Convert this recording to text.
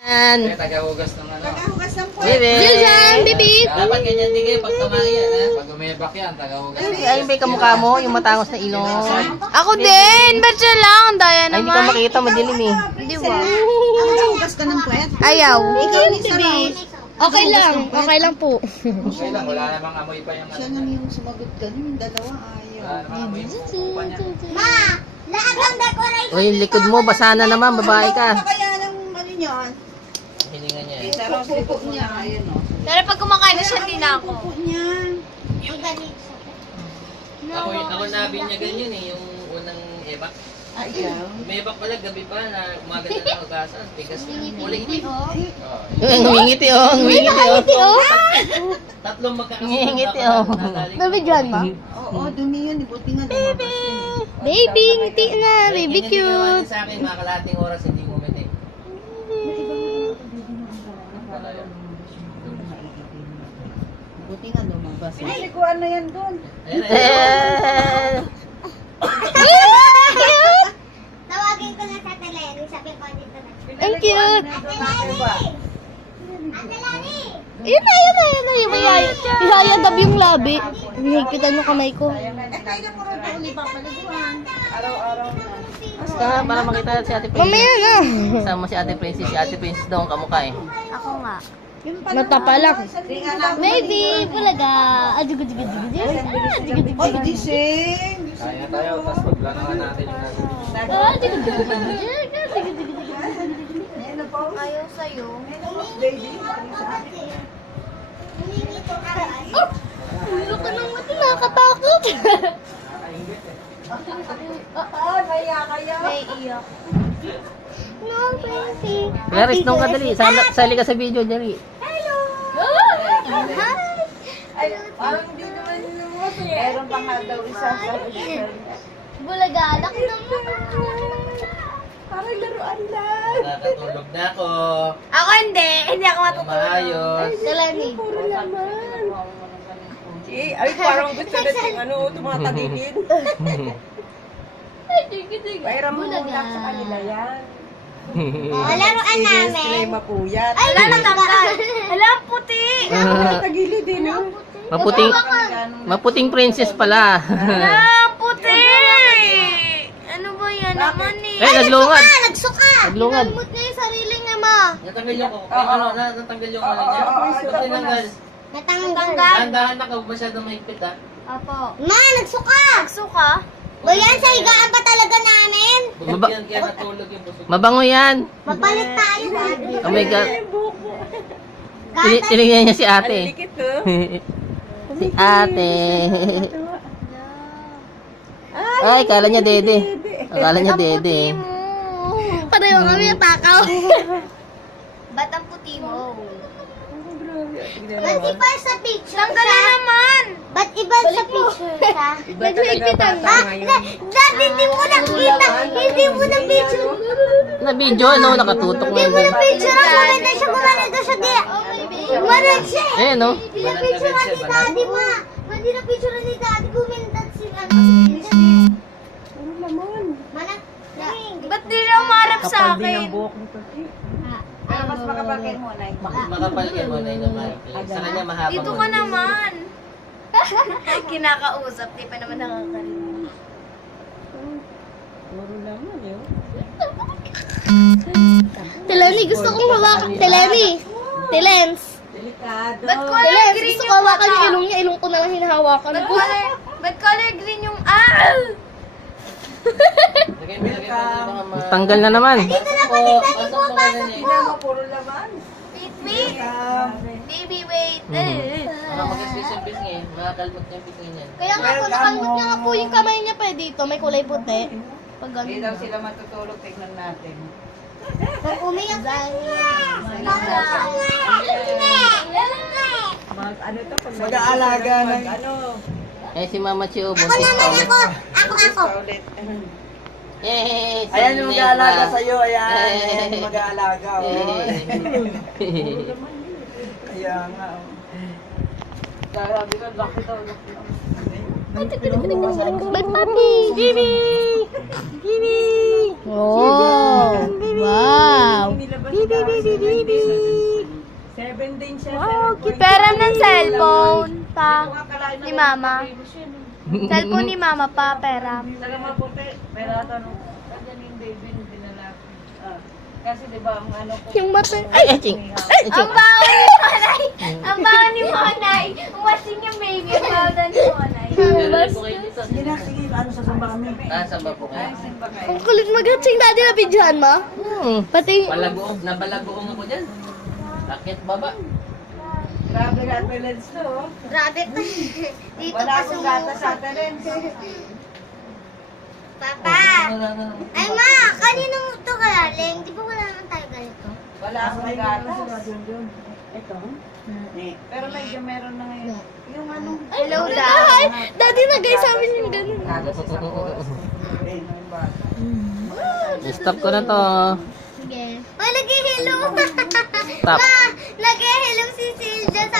Yan. Tagahugas ng ano. Tagahugas ng puwet. Bibi. Diyan, bibi. Dapat ganyan din kayo pag tumari yan, ha? Pag umebak yan, tagahugas. Ay, may kamukha mo, yung matangos na ilong. Ako din. Ba't siya lang? Daya Ay, hindi ka naman. makita, madilim eh. Di ba? Tagahugas ka ng puwet. Ayaw. Ikaw ni Saros. Okay lang. Okay lang po. Okay lang, wala namang amoy pa yung Siya ano. lang yung sumagot ka. Yung dalawa ayaw. Wala namang amoy yung pupa niya. Lahat ng decoration. Uy, likod mo, basa na naman, babae ka. Ano kaya ng ano niyan? Hininga niya. Sa Saros, pupo niya. Ayun o. Pero pag kumakain na siya, hindi na ako. Pupo niya. Yung ganito. Ako nabinyagan yun eh, yung unang ebak. Ayaw. Umebak pala, gabi pa na umaga na ng ugasan. Tigas na. Uling Ngingiti, oh. Ang ngingiti oh, ang ngingiti oh. Tatlong magkakasunod. Ngingiti oh. Nabidyan mo? Oo, dumi yun. Buti nga lumabas yun. Baby, ngiti na. Baby cute. Sa akin, mga kalating oras, hindi ngumiti. Buti nga lumabas. Pinalikuan na yan doon. Eh. Tawagin ko na sa Teleni. Sabi ko dito na. Ang cute. Adelani! Yun na, yun na, yun na. Yung ihayadab yung labi. Higpitan mo kamay ko. Eh, kayo na po rin ito uli papaliguan. Araw-araw na. Basta para makita si Ate Princess. Mamaya na. Sama si Ate Princess. Si Ate Princess daw ang kamukha eh. Ako nga. Yun pala. Mata pa lang. Tingnan namin. Baby, bulaga. Ajugu-jugu-jugu-jugu. Ay, gising. Kaya tayo, tapos paglangan natin yung natin. Ajugu-jugu-jugu-jugu. Ano po? Ayaw sa'yo. Baby. Ulo ka ng mati, nakakatakot. Ay, maya kayo. May iyak. No, baby. Clarice, nung kadali. Sali ka sa video, Jerry. Ay, parang hindi naman lumos eh. Meron pa nga daw isa sa Bulaga, laki naman. parang laruan lang. Nakatulog na ako. Ako hindi. Hindi ako Maayos. Dalani. Puro laman. Ay, parang gusto na yung ano, tumatagilid. Pairam mo muna sa kanila yan. Laruan namin. Display mapuyat. Wala na tanggal. Wala, puti. Tagilid din ah. Maputing princess pala. Wala, puti. Ano ba yan naman eh? Eh, naglungad. Nagsuka! Naglungad. Nalmut niya yung sarili niya, ma. Natanggal yung natanggal yung ano niya. Pag tinanggal, Natanggal. dahan-dahan na ka, masyadong mahigpit ha. Apo. Ma, nagsuka! Suka? O yan, sa higaan pa talaga namin. Busog yan, kaya natulog yung busog. Mabango yan. Mapalit tayo. Oh my God. Tinignan niya si ate. Likit oh. Si ate. Ay, kala niya dede. Akala niya dede. Pareho kami takaw. Ba't ang puti mo? Ba't iba sa picture Tanggal na siya? naman. Ba't iba sa picture siya? Iba talaga bata ngayon. Dad, hindi mo nakita. Hindi mo na picture. Na video, ano, nakatutok Hindi mo na picture. Gumanda siya, gumanda siya. Di. Gumanad siya. Eh, no? Hindi na picture ni daddy, ma. Hindi na picture ni daddy. Gumandat si ano. Ano naman? Manang. Ba't di na umarap sa Kapal din ang akin? buhok nito. Pero mas makapagin mo na Makapal yan mo na yung mic. Sa kanya mahaba Dito mo. ka naman. Kinakausap, di pa naman nakakarinig. Puro naman yun. Teleni, gusto kong hawakan. Teleni. Telens. Delikado. Ba't color Telens, green Ano yung gusto ko hawakan mata? yung ilong niya. Ilong ko na lang hinahawakan ko. Ba't color green yung... Lagay mo yung mga mga... Tanggal na naman. Pasok mo ka na Hindi naman puro laman. Wait. Baby, wait. Mga mag-isisipis nga eh. Makakalmot niya yung pisngin yan. Kaya nga po, nakalmot niya nga po yung kamay niya pa dito. May kulay puti. Pag Hindi ganun daw na. sila matutulog. Tignan natin. Umiyak na. Ano to? Mag-aalaga ng ano. Eh, si Mama Chio, Ako buntis pa naman ulit. ako. Ulit. Eh, Ayan yung mag-aalaga Nena. sa'yo. Ayan. Ayan yung mag-aalaga. Oh. Eh. Kaya nga. Sabi ka, laki daw. Ba't papi? Gibi! Gibi! Oh, wow. Nilabas siya kasi 7 din siya. Pera ng cellphone pa ni mama. Cellphone ni mama pa, pera. Talaga maputi. Pero tanong, ganyan yung baby nung dinala. Kasi diba ang ano ko. Yung mata. Ay, aching. Ay, aching. Ang baho ni Monay! Ang baho ni Monay! Umasing yung baby, ang baho na ni Monay. Meron po kayo dito. Sige, ano sa samba kami? Samba po kayo. Ang kulit mag-hatsing daddy na bidyan mo. Pati, Nabalagoong ako dyan. Rakit baba. Grabe ka lens to, oh. Rabbit. Dito Wala pa akong gata sa atin lens. Papa! Ay ma, kanino mo ito kalaling? Di ba wala naman tayo ganito? Wala akong gata. Ito? Pero medyo meron na ngayon. Yung ano? hello da. Hi! Daddy nagay sa amin yung ganun. Stop ko na to. Sige. Ay, nag-hello! Stop. Ma, nag-hello si Silja sa